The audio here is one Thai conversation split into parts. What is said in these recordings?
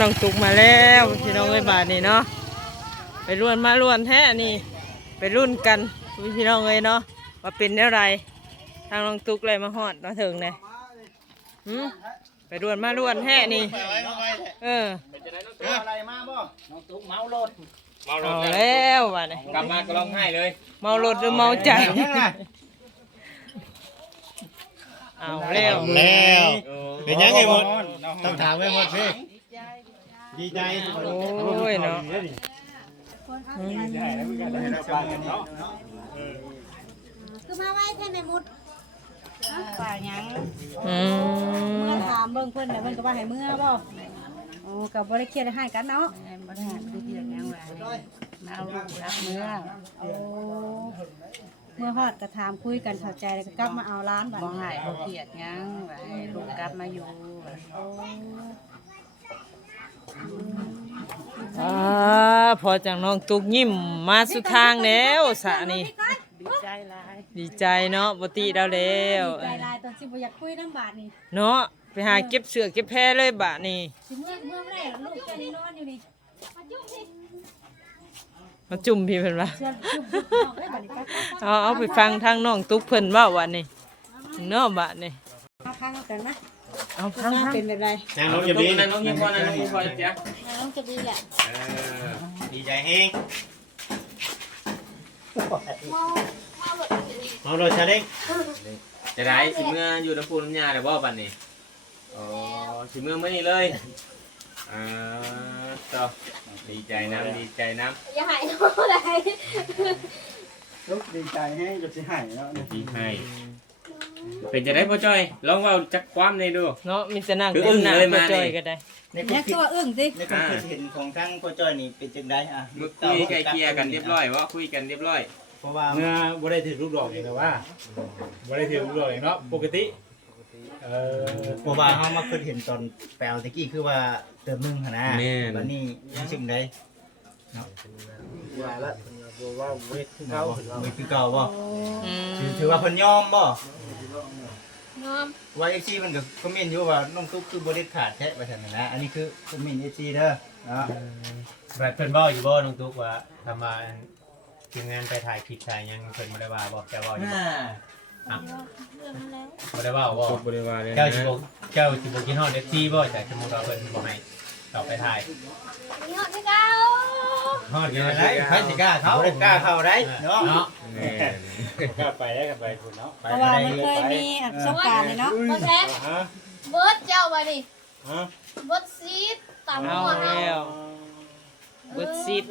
น้องตุกมาแล้วพี่น้องเอ้ยบาทนี่เนาะไปร่วนมาร่วนแท้นี่ไปรุ่นกันพี่น้องเอ้ยเนาะว่าเป็นเท่าไรทางน้องตุกเลยมาฮอดมาถึงเลยไปร่วนมาร่วนแท้นี่อะไรมาบ่น้องตุ๊กเมารถเอาแล้วบาทนี่กลับมาก็ร้องไห้เลยเมารถหรือเมาใจเอาแล้วเป็นยังไงหมดต้องถามไว้หมดพี่ดีใจโอ้ยเนาะคือมาไว้แค่ในมุดป่ายังเมื่อถามเบิ่งเพิ่นน่ะเพิ่นก็ว่าให้เมื่อบ่โอ้ก็บ่ได้เครียดให้กันเนาะบ่ได้คือเครียดหยังว่ามาเอาลูกรักเมื่อโอ้เมื่อฮอดก็ถามคุยกันเข้าใจแล้วก็กลับมาเอาร้านบัดบ่ให้บ่เครียดหยังว่าให้ลูกกลับมาอยู่พอจากน้องตุกยิ้มมาสุดทางแล้วสะนี่ดีใจหลายดีใจเนาะปติเราแล้วดีใจหลายตอนสิบ่อยากคุยนำบาดนี่เนาะไปหาเก็บเสือเก็บแพรเลยบาดนี่สิเมื่อบ่ได้ลูกแกนี่นอนอยู่นี่มาจุ่มพี่เพิ่นว่า เชื่อจุ่มน้องเอ้ยบัดนี้ไปเอาไปฟังทางน้องตุกเพิ่นว่าวันนี้เนาะบาดนี่เอาพังกันนะเอาพังเป็นแบบไรน้องจะดีน้องยังพอนะน้องยังพอจ้ะน้องจะดีแหละดีใจเฮงเมารถชาเล้งจะได้สิเมื่ออยู่น้ำปูน้ำยาเดี๋ยวบ่บัดนี้อ๋อสิเมื่อไม่นี่เลยต่อดีใจน้ำดีใจน้ำอย่าหายน้องเลยลูกดีใจให้จะสิหายแล้วดีให้เป็นจะได้พ่อจ้อยลองว่าจักความในดูเนาะมีแต่นั่งเต็มหน้าพ่อจ้อยก็ได้เนี่ยตัวอึ้งสิในความคิดเห็นของทั้งพ่อจ้อยนี่เป็นจังได๋คุยไกลเกลี่ยกันเรียบร้อยวะคุยกันเรียบร้อยเพราะว่าเมื่อบ่ได้ถือลูกดอกเองนะว่าบ่ได้ถือลูกดอกเองเนาะปกติเพราะว่าเฮามาเคยเห็นตอนแปลวตะกี้คือว่าเติมนึงหั่นนะบัดนี้รู้สึกไดเนาะว่าละว่าเวทคือเก่าเวทคือเก่าบ่ถือว่าเพิ่นยอมบ่น้อมว่า FC มันก็คอมเมนต์อยู่ว่าน้องตุ๊กคือบ่ได้ขาดแท้ว่าซั่นนะอันนี้คือคอมเมนต์ FC เด้อเนาะแบบเพิ่นบ่อยู่บ่น้องตุ๊กว่าทำมาทีมงานไปถ่ายคลิปถ่ายยังเพิ่นบ่ได้ว่าบ่แกว่าอยู่บ่ได้ว่าบ่บ่ได้ว่าเลยเจ้าสิบ่กินฮอด FC บ่แต่สมมุติว่าเพิ่นบ่ให้เราไปถ่ายนี่ฮอดที่เก่าฮอดอยู่ได้ใครสิกล้าเขาบ่ได้กล้าเข้าได้เนาะกล้าไปได้กันไปพุ่นเนาะเพราะว่ามันเคยมีประสบการณ์เลยเนาะบ่แท้เบิดเจ้าว่านี่เบิดซีดตามหัวเฮาเบิดซีด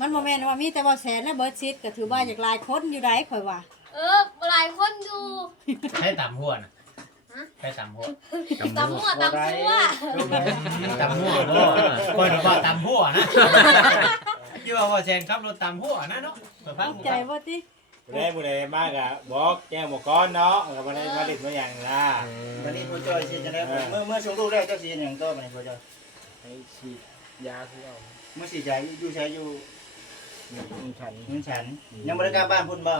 มันโมเมนต์ว่ามีแต่บ่แสนและเบิดซีดก็ถือว่าอยากหลายคนอยู่ได้ข่อยว่าหลายคนอยู่ให้ตามหัวน่ะให้ตามหัวตามหัวตามหัวตามหัวบ่ก่อนว่าตามหัวนะที่ว่าแซนขับรถตามหัวนะเนาะฟังใจบ่ติผู้ใดมากอะบอกแก้หมกก้อนเนาะก็บ่ได้มาดิบมาอย่างล่ะวันนี้พ่อจ้อยสิจะได้เมื่อชงลูกได้เจ้าสิหยังต่อไปพ่อจ้อยให้ฉีดยาคือเอาเมื่อสิใจอยู่ใช้อยู่ฉันยังบ่ได้กลับบ้านพุ่นบ่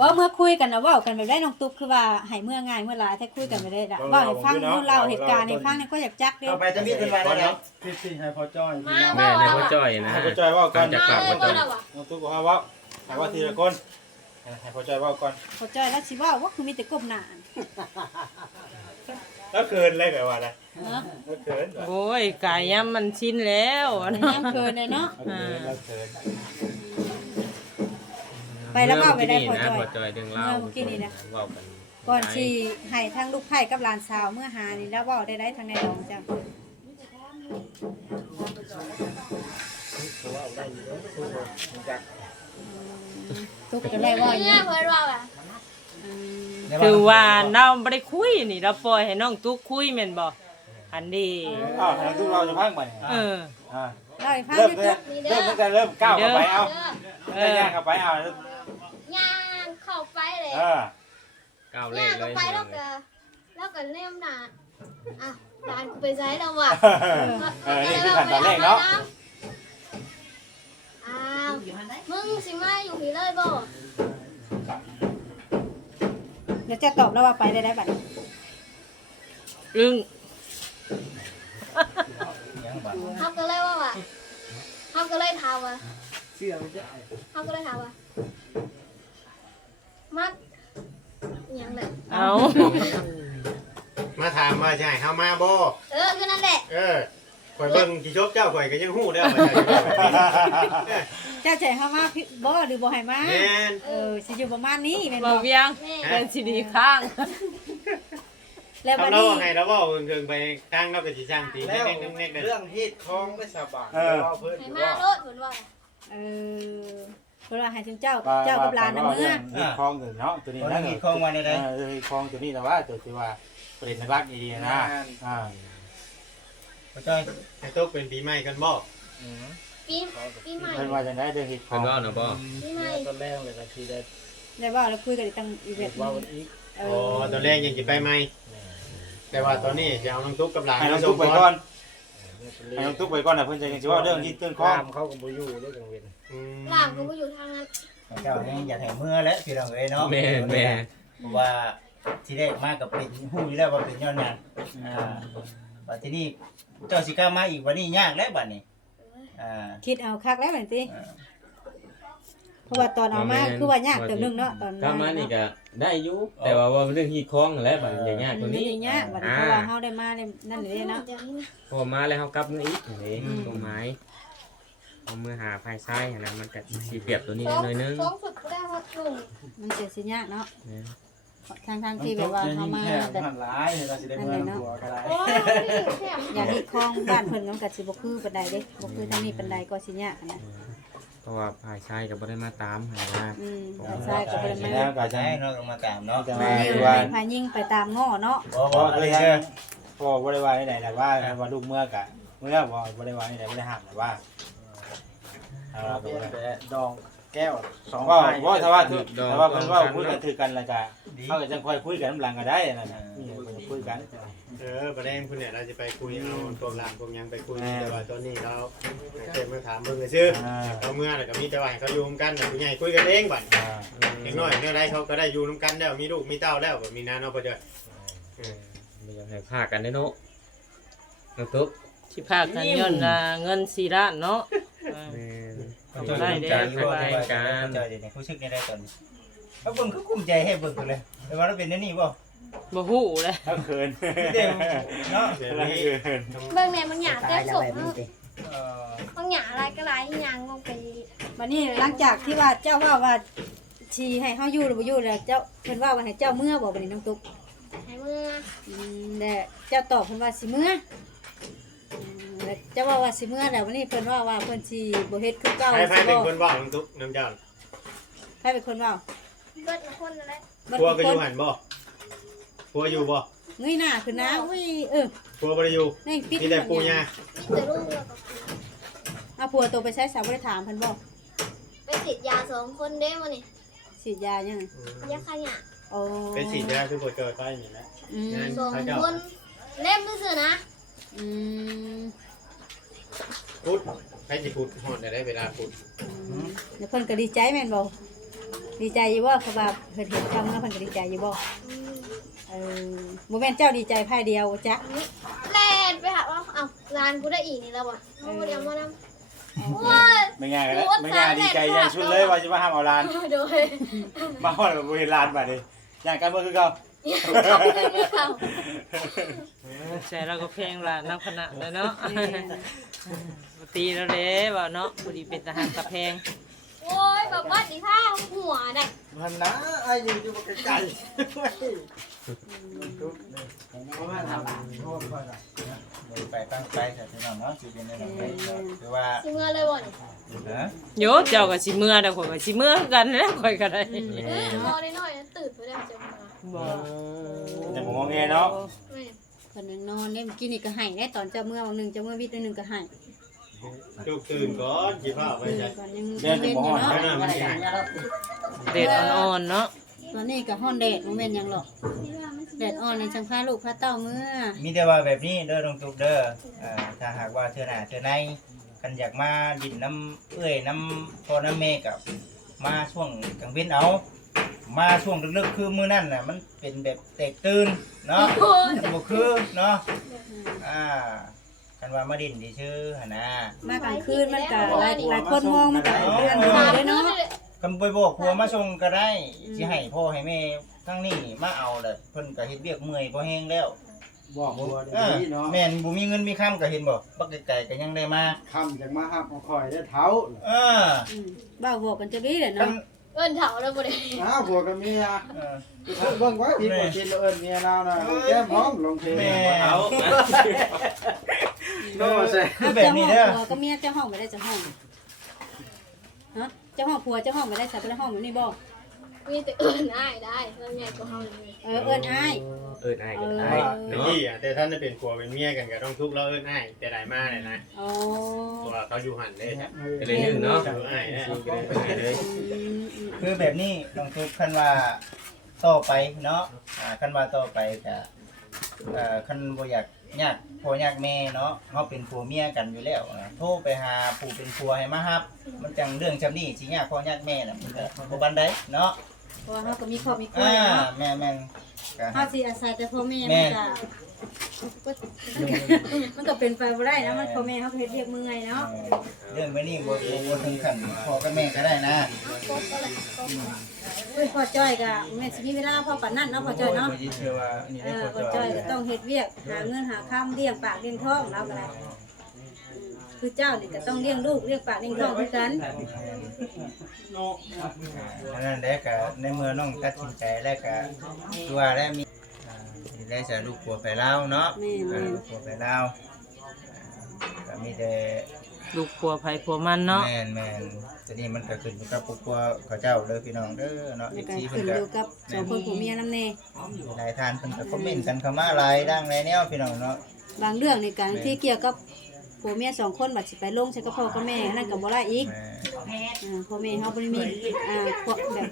บ่เมื่อคุยกันนะเว้ากันแบบได้น้องตุ๊กคือว่าให้เมื่อง่ายเมื่อหลายถ้าคุยกันไม่ได้ดอกเว้าให้ฟังเล่าเหตุการณ์ให้ฟังนี่ก็อยากจักเด้ต่อไปจะมีเพิ่นว่าได้พี่ให้พ่อจ้อยแม่ให้พ่อจ้อยนะให้พ่อจ้อยเว้าก่อนจะกลับพ่อจ้อยน้องตุ๊กบอกว่าให้ว่าทีละคนให้พ่อจ้อยเว้าก่อนพ่อจ้อยแล้วสิว่าคือมีแต่ก้มหน้าแล้วเกินเลยแบบว่าอะไรแล้วเกินโอ้ยกายย่ำมันชินแล้วย่ำเกินเลยเนาะแล้วเกินไปแล้วก็ไปได้พอจอยดึงเล่าเมื่อกี้นี่นะก่อนที่ให้ทั้งลูกไผ่กับหลานสาวเมื่อหานี่แล้วว่าได้ทางในน้องจ้ะตุ๊กจะได้ว่าเนี่ยเพิ่นว่าแบบคือว่าเราไม่ได้คุยนี่เราปล่อยให้น้องตุ๊กคุยแม่นบ่อันนี้ให้น้องตุ๊กเราจะพังไปได้พังตั้งแต่เริ่มก้าวเข้าไปเอาย่างเข้าไปเอาย่างเข้าไปเลยก้าวแรกเลยไปแล้วก็เล่มหนาหลานกูไปใช้แล้วว่ะนี่คือขั้นตอนแรกเนาะมึงสิมาอยู่พี่เลยบ่ เดี๋ยวจะตอบแล้วว่าไปได้บัดอึ้ง ยังบ่ เขาก็เลยว่าเขาก็เลยถามว่าเขาก็เลยถามว่ามัดยังเลย เอา มาถามว่าจะให้เฮามาบ่ คือนั่นแหละ ข่อยเบิ่งสิชบเจ้าข่อยก็ยังฮู้แล้วว่าจะ เจ้าใจเฮามาบ่หรือบ่ให้มา แม่น สิอยู่ประมาณนี้แม่น บ่ บ่ เวียง แม่ เป็นสิดีข้าง แล้วบัด ทำเรา นี้ ให้เราเว้าเกินไปกลางเราก็สิช่างตี แล้ว เน็กๆๆ เรื่องฮีดทองไม่สบายว่าเพิ่น ให้ อยู่ มา ว่า โลดเหมือนว่า เพิ่นว่าให้ถึงเจ้ากับหลานน่ะเมื่อ ฮีดคลองเนาะตัวนี้ ตัว นะ นี้คงมาได้ ฮีดคลองตัวนี้แต่ว่าตัวที่ว่าเป็นรักดีๆนะบ่จ้อย ให้ตกเป็นปีใหม่กันบ่ ปีใหม่ เพิ่นว่าจังได๋เด้อฮีดคล เพิ่ อน ง ว่าน่ะบ่ ปีใหม่ ตอนแรกเลยนะที่ได้ ได้ว่าแล้วคุยกันตั้งอีเวนต์ ว่าวันอีก เอ อ๋อ อ ตอนแรกยังสิไปใหม่แต่ว่าตอนนี้จะเอาน้องตุ๊กกับหลาน ให้น้องตุ๊กไปก่อนให้น้องตุ๊กไปก่อนน่ะเพิ่นจะสิว่าเรื่องที่ตื้นคอ ตามเขาก็บ่อยู่ด้วยกันเว้น หลานก็อยู่ทางนั้น เจ้านี่อยากให้เมื่อแล้วพี่น้องเอ้ยเนาะ แม่แม่ เพราะว่าที่แรกมากับเป็นฮู้อยู่แล้วว่าเป็นย้อนหยังบัดทีนี้เจ้าสิกล้ามาอีกวันนี้ยากแล้วบัดนี้คิดเอาคักแล้วแม่นติเพราะว่าตอนเอามาคือว่ายากเติมนึงเนาะตอน กลับมานี่ก็ได้อยู่แต่ว่าเรื่องฮีดคล้องแหละบัดอย่างยากตัวนี้ ยากบัดเพราะว่าเฮาได้มานั่นเลยเนาะ เดี๋ยวนี้นะ พอมาแล้วเฮากลับมาอีกนี่ตรงไม้เอามือหาภายซ้ายนะมันก็สิเปรียบตัวนี้หน่อยนึง สองสุดก็ได้ว่าจุ่ม มันจะสิยากเนาะทางที่แบบว่าเฮามาแต่ หันหลายเราสิได้เมื่อน้ำหัวก็ได้ โอ้ยแซ่บ อย่างนี้คลองบ้านเพิ่นมันก็สิบ่คือปานใดเด้บ่คือทางนี้ปานใดก็สิยากนะ เพราะว่าภายซ้ายก็บ่ได้มาตามหาว่า ใช่ก็บ่ได้ แล้ มาว ก็จะให้น้องมาตามเนาะ นี่ให้พายิงไปตามง้อเนาะ บ่เลยเด้อ พ่อบ่ได้ว่าไหนแต่ว่าลูกเมื่อกะเมื่อบ่ได้ว่าไหนบ่ได้ห้ามแต่ว่า แต่ดองแก้ว2 ว่า ใบ ว่าถ้าว่าถือแต่ว่าเพิ่นว่าคุยกันถือกันแล้วก็เฮาก็จังค่อยคุยกันหลังก็ได้นั่นน่ะนี่คุยกันประเด็นคุณเนี่ยเราจะไปคุยเอาพวกหลานพวกยังไปคุยแต่ว่าตอนนี้เราเก็บมาถามเบิ่งซื่อเขาเมื่อแล้วก็มีแต่ว่าให้เขาอยู่กันแต่ผู้ใหญ่คุยกันเองบัดเด็กน้อยเนี่ยได้เขาก็ได้อยู่นํกันแล้วมีลูกมีเต้าแล้วแบบมีน้าเนาะพ่อจ้อย ไม่อยากให้พากันได้เนาะน้องตุ๊ก สิพากันย้อนเงิน4ล้านเนาะ ได้เด้อใจเดี๋ยวนี้รู้สึกได้ตอนนี้แล้วเบิ่งคือคุ้มใจให้เบิ่งเลยแต่ว่าเราเป็นนี่บ่ บ่ฮู้เลย ถ้าเขิน เด้เนาะ เดี๋ยวนี้ เบิ่งแม่บางอย่างเต้ศพบางอย่างอะไรก็หลายอย่างลงไป บัดนี้หลังจากที่ว่าเจ้าว่าชีให้เฮาอยู่หรือบ่อยู่แล้วเจ้าเพิ่นว่าให้เจ้าเมื่อบ่บัดนี้น้องตุ๊ก ให้เมื่อ แต่เจ้าตอบเพิ่นว่าสิเมื่อแล้วเจ้าว่าสิเมื่อแล้ววันนี้เพิ่นว่าเพิ่นสิบ่เฮ็ดคือเก่า ใครเป็นคนบอกน้องตุ๊กน้ำเจ้า ใครเป็นคนเว้า เบิดคนอะไร พัวก็อยู่หันบ่พัวอยู่บ่ เงยหน้าขึ้นนะอุ้ยพัวบ่ได้อยู่ นี่ปิด มีแต่ปู่ย่า มีแต่ลูกแล้วก็ เอาผัวตัวไปใช้สาวบ่ได้ถามเพิ่นบ่ ไปติดยา2 คนเด้มานี่ ฉีดยายัง ยาขยะ โอ้ เป็นสีแดงคือบ่เจอไปนี่แหละ 2 คนเล่มมือซื้อนะ พุดให้สิพุดฮอดได้เวลาพุด เดี๋ยวเพิ่นก็ดีใจแม่นบ่ดีใจอยู่บ่เขาว่าเพิ่นเห็นคำแล้วเพิ่นก็ดีใจอยู่บ่บ่แม่นเจ้าดีใจภายเดียวจ้ะ แล่นไปหาว่าเอ้าร้านกูได้อีกนี่แล้วบ่บ่เดี๋ยวมานำโอ้ย ไม่ง่ายแล้วไม่ง่ายดีใจยังชุดเลยว่าจะมาห้ามเอาลาน โดย มาฮอดบ่เห็นลานบัดนี้ย่างกันบ่คือเก่า ใช่แล้วก็เพลงละนักพนันเลยเนาะปตีแล้วเด้ว่าเนาะพอดีเป็นทหารตะแพง โอ้ยแบบว่าดีท่าหัวน่ะ มันนะอายุอยู่บ่ไกลๆว่าทำบ้านโทษค่อยน่ะ ไปตั้งใจแต่พี่น้องเนาะสิเป็นได้คือว่า สิเมื่อเลยบ่นี่ โยเจ้าก็สิเมื่อเด้อข่อยก็สิเมื่อกันแล้วข่อยก็ได้ พอได้น้อยตื่นไปได้จะมา บ่ จะบ่งอแงเนาะ แม่ เพิ่นยังนอนเนี่ยเมื่อกี้นี่ก็ให้ได้ตอนเจ้าเมื่อวันนึงเจ้าเมื่อวิทย์นึงก็ให้ ลูกตื่นก่อนสิพาไปจ้ะ ตอนยัง เดี๋ยวจะบ่ฮอด เนาะ นะมันสิ เด็ดอ่อนๆเนาะ ตอนนี้ก็ฮ้อนแดดบ่แม่นหยังหรอกแดดอ่อนนี่จังพาลูกพาเต้าเมื่อ มีแต่ว่าแบบนี้เด้อน้องตุ๊กเด้อถ้าหากว่าเทื่อหน้าเทื่อในคันอยากมาดินน้ำเอื้อยน้ำพ่อน้ำแม่กับมาช่วงกลางเว้นเอา มาช่วงลึกๆคือมื้อนั้นน่ะมันเป็นแบบแตกตื่นเนาะบ่คือเนาะกันว่ามาดินที่ชื่อหั่นน่ะ มากลางคืนมันก็หลายคนมองมันก็เรื่องดีเลยเนาะ กันไปบอกผัวมาส่งก็ได้สิให้พ่อให้แม่ทั้งนี้มาเอาแหละเพิ่นก็เฮ็ดเวียกเมื่อยบ่แฮงแล้ว บอกบัวดีเนาะ แม่นบ่มีเงินมีค่ำก็เห็นบ่บักไก่ก็ยังได้มา คำจากมาหับเอาคอยได้เท้า บ้าบอกกันจะดีเลย คั เนาะ น เอิ้นเถาแล้วบ่ได้ ผัวกับเมีย เออ เบิ่งไว้ที่บ่กินเอิ้นเมียเราน่ะแก้มพร้อมลงเพลง เอา โน่ใส่ คือแบบนี้เด้อ ผัวก็เมียเจ้าห้องไม่ได้เจ้าห้องฮะเจ้าห้องผัวเจ้าห้องไม่ได้ใส่ไปในห้องอยู่นี่บ่ มีแต่เอิ้นอ้ายได้แล้วใหญ่กว่าเฮาเลย เอิ้นอ้าย เอิ้นอ้ายกันได้ เมื่อ เนาะ กี้แต่ท่านจะเป็นผัวเป็นเมียกันก็ต้องทุกข์แล้วเอิ้นอ้ายแต่ได้มาเลยนะ อ๋อ ตัวเขาอยู่หันเลยจ้ะ ก็เลยนึงเนาะ อยู่อ้ายนะ ก็เลยอ้ายเลย คือแบบนี้น้องตุ๊กคันว่าต่อไปเนาะคันว่าต่อไปก็คันบ่อยากยากพ่อยากแม่เนาะเฮาเป็นผัวเมียกันอยู่แล้วโทรไปหาผู้เป็นผัวให้มารับมันจังเรื่องจำนี้สิยากพ่อยากแม่น่ะมันก็บ่ปานใดเนาะ เพราะว่าเฮาก็มีครอบมีครัวเนาะ แม่นก็ เฮาสิอาศัยแต่พ่อแม่มันก็เป็นไปบ่ได้นะมันพ่อแม่เฮาเฮ็ดเรียกเมื่อยเนาะ เรื่องแบบนี้บ่ถึงขั้นพ่อกับแม่ก็ได้นะ เฮ้ยพ่อจ้อยก็แม่สิมีเวลาพอปานนั้นเนาะพ่อจ้อยเนาะ เชื่อว่านี่ได้ พ่อจ้อยก็ต้องเฮ็ดเวียกหาเงินหาค้ำเลี้ยงปากเลี้ยงท้องเราก็ได้คือเจ้านี่ก็ต้องเลี้ยงลูกเลี้ยงปากเลี้ยงท้องคือกัน นั่นแหละก็ในเมื่อน้องตัดสินใจแล้วก็ตัวแล้วมีได้จะลูกผัวไปลาวเนาะลูกผัวไปลาวก็มีแต่ ลูกผัวไผผัวมันเนาะ แม่นทีนี้มันก็ขึ้นอยู่กับพวกเขาเจ้าเด้อพี่น้องเด้อเนาะ แล้วก็ FC เพิ่ ขึ้ น น ก็ อยู่กับสองคนผัวเมียนำแน่ หลายท่านเพิ่นก็คอมเมนต์กันเข้ามาหลายดังหลายแนวพี่น้องเนาะ บางเรื่องในการที่เกี่ยวกับผัวเมียสองคนบัดสิไปลงใช้กับพ่อกับแม่นั่นก็บ่ได้อีกพ่อแม่เฮาบ่ได้มีพวกแบบ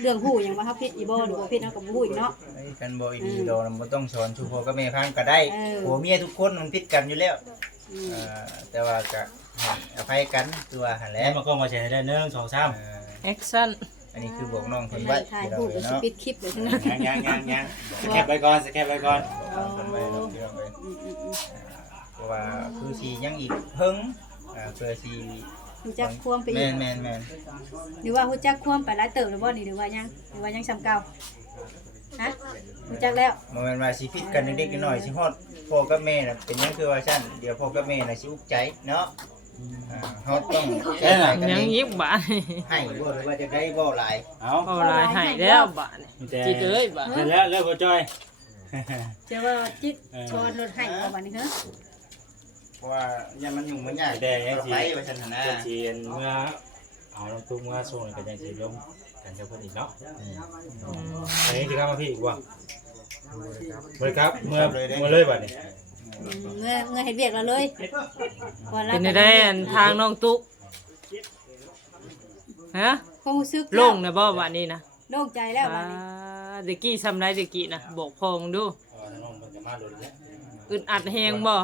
เรื่องฮู้หยังว่าเฮาผิดอีบ่หรือบ่ผิดเฮาก็บ่ฮู้อีกเนาะ กันบ่อีดีดอกบ่ต้องสอนชูพ่อกับแม่พังก็ได้ผัวเมียทุกคนมันผิดกันอยู่แล้วแต่ว่าก็อภัยกันตัวหั่นแหละ แล้วมันก็มาแชร์ได้1 2 3 แอคชั่น อันนี้คือบอกน้องเพิ่น ไป ไว้ ถ่าย พี่น้อ รู ง ปแล้วสิ เนาะ ปิดคลิปเลยทั้งนั้น ยังสแคปไปก่อนสแคปไปก่อน เพิ่นไว้เนาะพี่น้องเอ้ยเพราะว่าคือสิยังอีกเพิ่งเพื่อสิ ฮู้จักความไปอี แม่ ก นแม่นแม่น หรือว่าฮู้จักความไปหลายเติบหรือบ่นี่หรือว่ายังซ้ำเก่าฮะฮู้จักแล้ว บ่แม่นว่าสิผิดกันเด็กๆน้อยๆสิฮอดพ่อกับแม่น่ะเป็นหยังคือว่าซั่นเดี๋ยวพ่อกับแม่น่ะสิอุกใจเนาะเฮาต้องแก้ไขกัน ยัง เอง ยิบบ่าด ให้บ่หรือว่าจะได้บ่หลาย เอา เอาลายให้แล้วบ่าดจิตเอ้ยบ่าด แล้วพ่อจ้อย เจะว่าจิตชอนรถให้บ่บัดนี้เด้อ เพราะว่าอย่ามันยุ่งมันยาก แดงยังสิ ไปว่าซั่นน่ะ จะจีนเมื่อเอาน้ำตุ้มเมื่อส่งกันยังสิลงกันจะเพิ่นอีกเนาะอันนี้สิครับมาพี่อีกว่าบริครับเมื่อเลยบัดนี้ เมื่อเฮ็ดเวียกแล้วเลยพอแล้ว เป็นได้อันทางน้องตุ๊กฮะ ความรู้สึก โล่งนะบ่บัดนี้นะ โล่งใจแล้วบัดนี้ เด็กกี้ทำไรเด็กกี้นะบอกพองดู น้องมันจะมาโดนแล้ว อึดอัดแหงบ่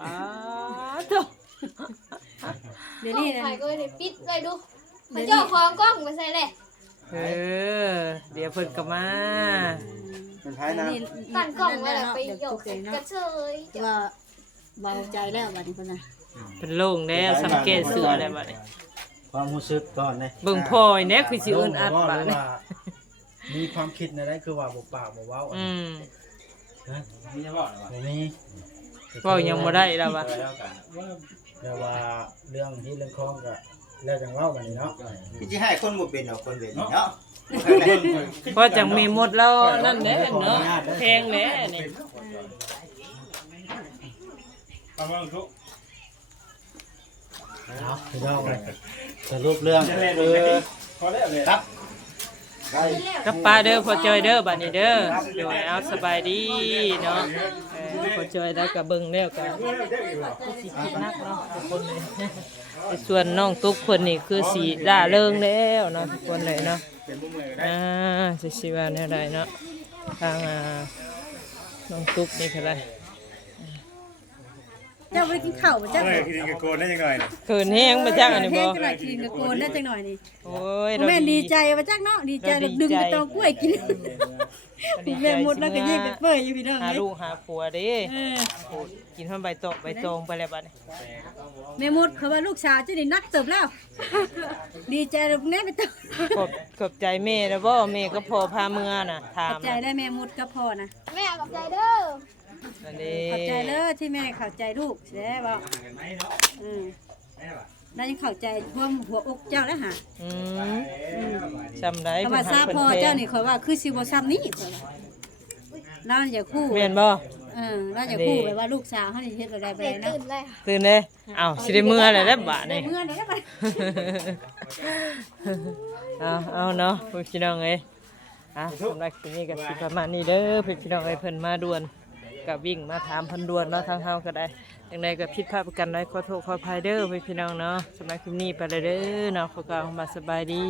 ป้าโต เดี๋ยว นี่ นี้ ถ่ายก็ได้ปิดไว้ดูมันเจ้าของกล้องไปใส่เลย เดี๋ยวเพิ่นก็มา เป็นไผนะ ตั้งกล้องไว้แล้วไปหยก เดี๋ยว กระเชย ว่าเบาใจแล้วบัดนี้เพิ่นน่ะ เป็นโล่งแล้วสังเกตเสือแล้วบัดนี้ ความรู้สึกก่อนเลย เบิ่งพ่อยแน่คือสิอึดอัดบัดนี้ มีความคิดในนั้นคือว่าบ่ปากบ่เว้า นี่จะบอกว่า บ่มี เว้ายังบ่ได้แล้วว่ะ แต่ว่าเรื่องที่เรื่องคล้องก็แล้วจังเว้ากันนี่เนาะ พี่สิให้คนบ่เป็นเอาคนเป็นเนาะ เพราะจังมีหมดแล้วนั่นแหละเนาะแพงแหละนี่ ประมาณทุก เนาะพี่น้องสรุปเรื่องคือ พอแล้วเลยครับ ได้ กับป้าเด้อพ่อจอยเด้อบัดนี้เด้อโดยเอาสบายดีเนาะพ่อจอยแล้วก็เบิ่งแล้วก็สิคิดนักเนาะทุกคนเลยแต่ส่วนน้องตุ๊กคนนี่คือสีด่าเริงแล้วเนาะทุกคนเลยเนาะสิว่าแนวใดเนาะทางน้องตุ๊กนี่ก็ได้ จ้าบ่ได้กินข้าวบ่จ้า เฮ้ยกินกระโกนได้ยังไงเนี่ย เขินแห้งมาจักอันนี้ แห้ บ่ งจังหน่อยกินกระโกนได้จังหน่อยนี่ โอ้ย แม่ดีใจว่าจักเนาะดีใจแล้วดึงไปตองกล้วยกินแม่หมดแล้วก็แย่งกันเปื่อยอยู่พี่น้อง หา เอ้ย ลูกหาผัวเด้ เออ โอ้กินทำใบตองไปแล้วบัดนี้ แม่หมดเขาว่าลูกสาวเจ้านี่นักเติบแล้ว ดีใจแล้วแม่ไปตอง ขอบใจแม่แล้วบ่แม่ก็พอพาเมื่อน่ะถา ข ม อบใจได้แม่หมดก็พอนะ แม่ขอบใจเด้อ อันนี้ ขอบใจเด้อที่แม่เข้าใจลูกใช่บ่ได้ยังเข้าใจท่วมหัวอกเจ้าแล้วหา อืมจำได้ คำว่าซาพอเจ้านี่ข่อยว่าคือสิบ่ซ้ำนี้ข่อยว่าเราอย่าคู่ แม่นบ่ เราอย่าคู่แบบว่าลูกสาวเฮานี่เฮ็ดอะไรไป เด็ก เนาะ ตื่นเลย ตื่นเด้อ้าวสิได้เมื่อแล้วแหละบาด ได้ นี้ เมื่อได้ไป เอาเนาะพี่น้องเอ้ยสำหรับคลิปนี้ก็สิประมาณนี้เด้อพี่น้องเอ้ยเพิ่นมาด่วนก็วิ่งมาถามเพิ่นด่วนเนาะทางเฮาก็ได้จังไดก็ผิดพลาดประกันน้อยขอโทษขออภัยเด้อพี่น้องเนาะสำหรับคลิปนี้ไปเลยเด้อเนาะขอกล่าวคำว่าสบายดี